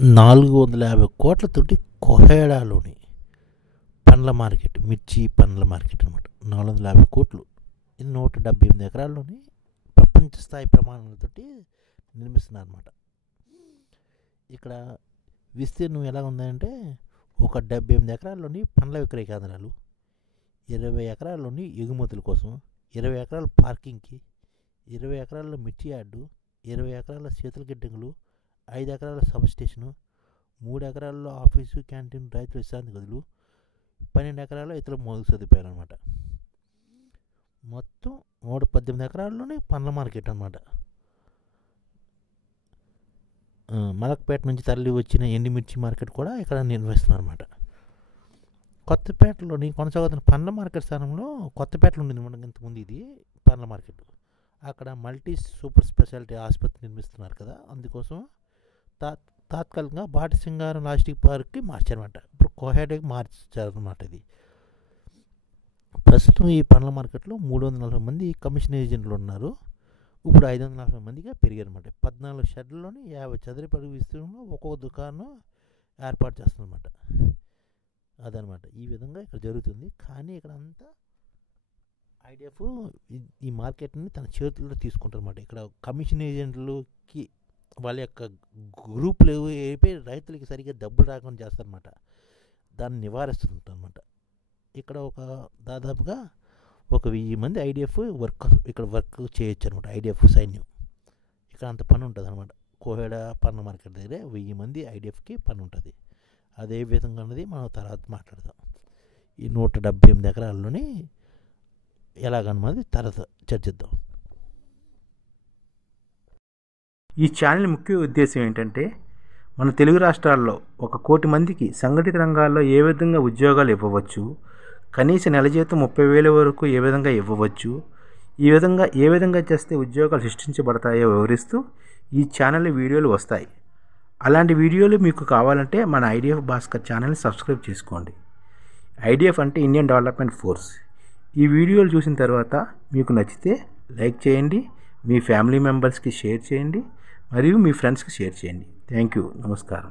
450 కోట్లతోటి కోహెడాలోని పండ్ల మార్కెట్, మిర్చి పండ్ల మార్కెట్ అనమాట. 450 కోట్లు, 178 ఎకరాల్లోని ప్రపంచ స్థాయి ప్రమాణాలతోటి నిర్మిస్తున్నారు అనమాట. ఇక్కడ విస్తీర్ణం ఎలా ఉందంటే, ఒక 78 ఎకరాల్లోని పండ్ల విక్రయ కేంద్రాలు, 20 ఎకరాల్లోని ఎగుమతుల కోసం, 20 ఎకరాల పార్కింగ్కి, 20 ఎకరాల్లో మిర్చి యార్డు, 20 ఎకరాల శీతల గిడ్డంగులు, 5 ఎకరాల సబ్ స్టేషను, 3 ఎకరాల్లో ఆఫీసు, క్యాంటీన్, రైతుల విశ్రాంతి గదులు, 12 ఎకరాల్లో ఇతర మౌలిక సదుపాయాలు అనమాట. మొత్తం 118 ఎకరాల్లోనే పండ్ల మార్కెట్ అనమాట. మలక్పేట నుంచి తరలి వచ్చిన ఎండుమిర్చి మార్కెట్ కూడా ఇక్కడ నిర్వహిస్తున్నారు అనమాట. కొత్తపేటలోని కొనసాగుతున్న పండ్ల మార్కెట్ స్థానంలో కొత్తపేటలో ఉండింది మనకి ఇంతకుముందు ఇది పండ్ల మార్కెట్. అక్కడ మల్టీ సూపర్ స్పెషాలిటీ ఆసుపత్రి నిర్మిస్తున్నారు కదా, అందుకోసం తాత్కాలికంగా బాటి సింగారం లాజిస్టిక్ పార్క్కి మార్చారనమాట. ఇప్పుడు కోహెడాకి మార్చారనమాట. ఇది ప్రస్తుతం ఈ పండ్ల మార్కెట్లో 340 మంది కమిషన్ ఏజెంట్లు ఉన్నారు. ఇప్పుడు 540 మందిగా పెరిగారనమాట. 14 షెడ్లలోని 50 చదరపు అడుగు విస్తీర్ణంలో ఒక్కొక్క దుకాణం ఏర్పాటు చేస్తుందన్నమాట. అదనమాట ఈ విధంగా ఇక్కడ జరుగుతుంది. కానీ ఇక్కడ అంతా ఐడిఎఫ్ ఈ మార్కెట్ని తన చేతుల్లో తీసుకుంటారన్నమాట. ఇక్కడ కమిషన్ ఏజెంట్లకి వాళ్ళ యొక్క గ్రూపులు అయిపోయి రైతులకి సరిగ్గా డబ్బులు రాకుండా చేస్తారన్నమాట. దాన్ని నివారిస్తుంటారన్నమాట. ఇక్కడ దాదాపుగా 1000 మంది ఐడిఎఫ్ ఇక్కడ వర్క్ చేయొచ్చు అనమాట. ఐడిఎఫ్ సైన్యం ఇక్కడ అంత పని ఉంటుంది అనమాట. కోహెడా పండ్ల మార్కెట్ దగ్గర 1000 మంది ఐడిఎఫ్కి పని ఉంటుంది. అదే విధంగా ఉన్నది మనం తర్వాత మాట్లాడదాం. ఈ 178 ఎకరాల్లోనే ఎలాగన్నది తర్వాత చర్చిద్దాం. ఈ ఛానల్ ముఖ్య ఉద్దేశం ఏంటంటే, మన తెలుగు రాష్ట్రాల్లో 1 కోటి మందికి సంఘటిత రంగాల్లో ఏ విధంగా ఉద్యోగాలు ఇవ్వవచ్చు, కనీస నెల జీతం 30,000 వరకు ఏ విధంగా ఇవ్వవచ్చు, ఏ విధంగా చేస్తే ఉద్యోగాలు సృష్టించబడతాయో వివరిస్తూ ఈ ఛానల్ వీడియోలు వస్తాయి. అలాంటి వీడియోలు మీకు కావాలంటే మన ఐడిఎఫ్ భాస్కర్ ఛానల్ని సబ్స్క్రైబ్ చేసుకోండి. ఐడిఎఫ్ అంటే ఇండియన్ డెవలప్మెంట్ ఫోర్స్. ఈ వీడియోలు చూసిన తర్వాత మీకు నచ్చితే లైక్ చేయండి, మీ ఫ్యామిలీ మెంబర్స్కి షేర్ చేయండి, మరియు మీ ఫ్రెండ్స్కి షేర్ చేయండి. Thank you. నమస్కారం.